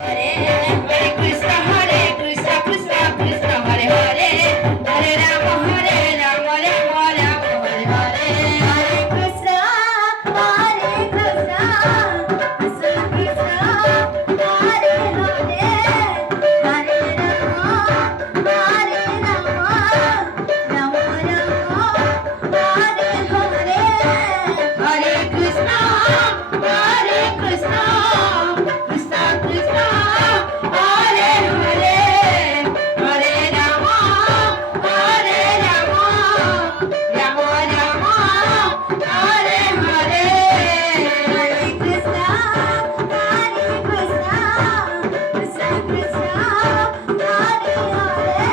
Hare Hare Krishna Krishna Krishna Hare Hare Hare Rama Rama Rama Hare Hare Hare Krishna Krishna Krishna Hare Hare Hare Rama Rama Rama Hare Hare Hare Krishna Krishna Krishna Krishna Hare Hare Hare Rama Rama Rama Hare Hare Hare Krishna Krishna Krishna Krishna Hare Hare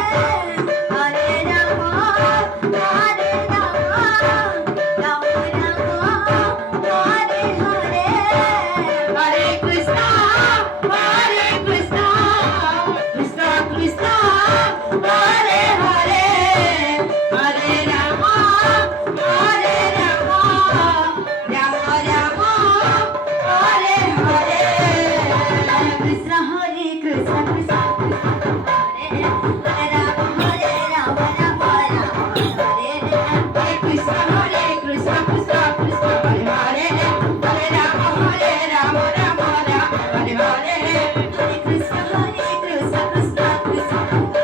Hare Rama Rama Hare Hare Hare Krishna Krishna Krishna Krishna Hare Hare Hare Rama Rama Rama Hare Hare Krishna Hare Krishna Krishna Hare Rama Rama Hare Krishna Hare Krishna Krishna Krishna Hare Rama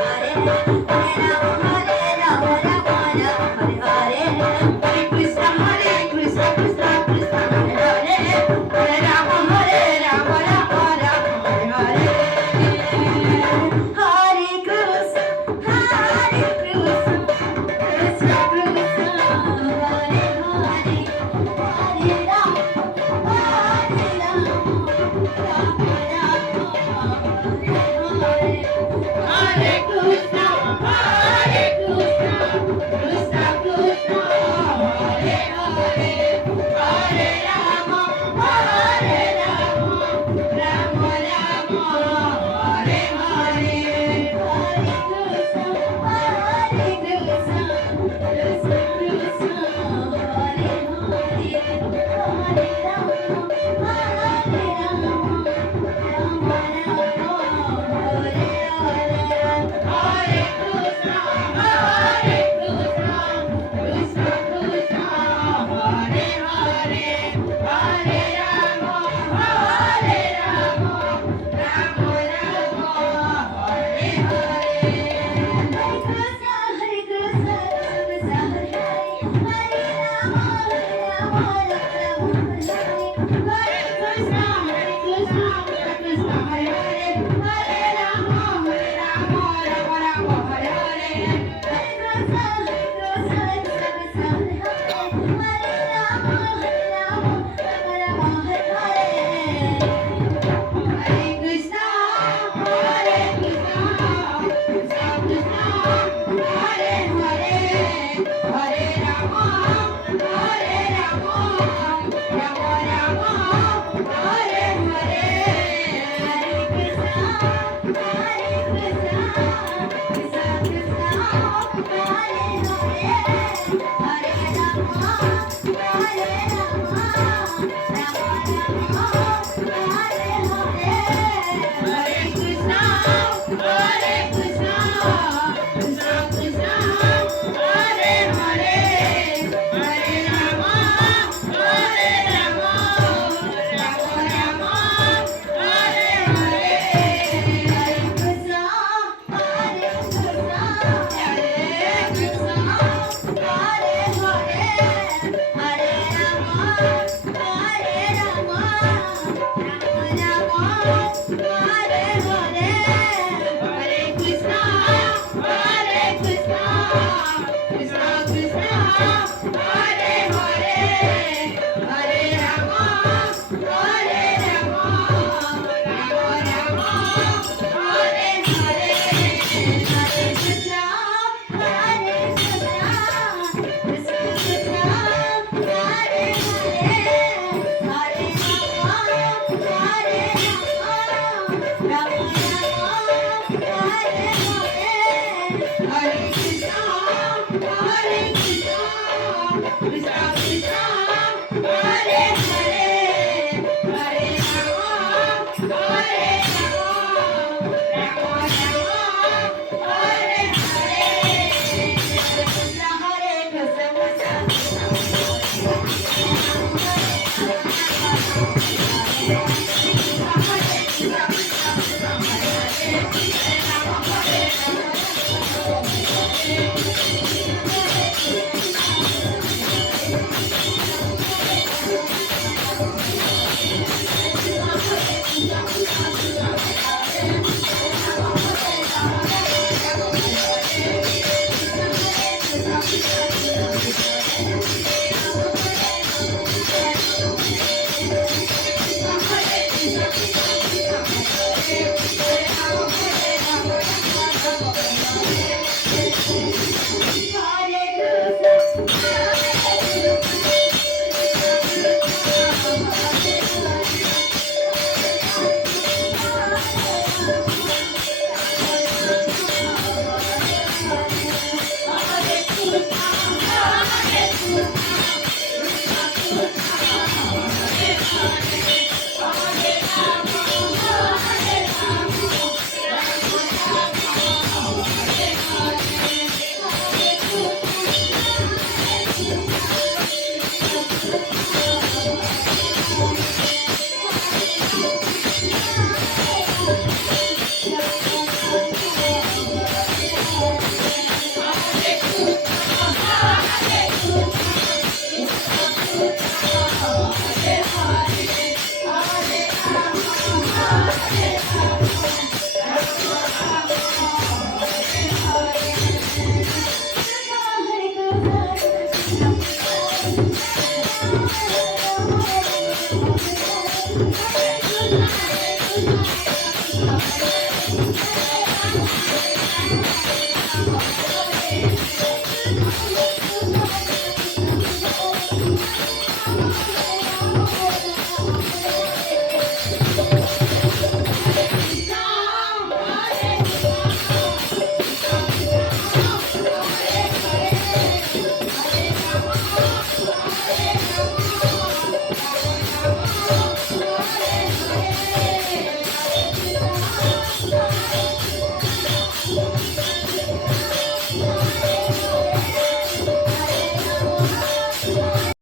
Rama Hare Hare Krishna Hare Krishna Krishna Krishna Hare Rama Rama Hare Hare Krishna Hare Krishna Krishna Krishna Hare Rama Rama Hare Hare Hare Krishna Krishna Krishna Hare Hare Hare Rama Hare Krishna Krishna Krishna Hare Hare Hare Rama Rama Rama Hare Hare Hare Krishna Krishna Krishna Hare Hare Hare Rama Rama Hare Hare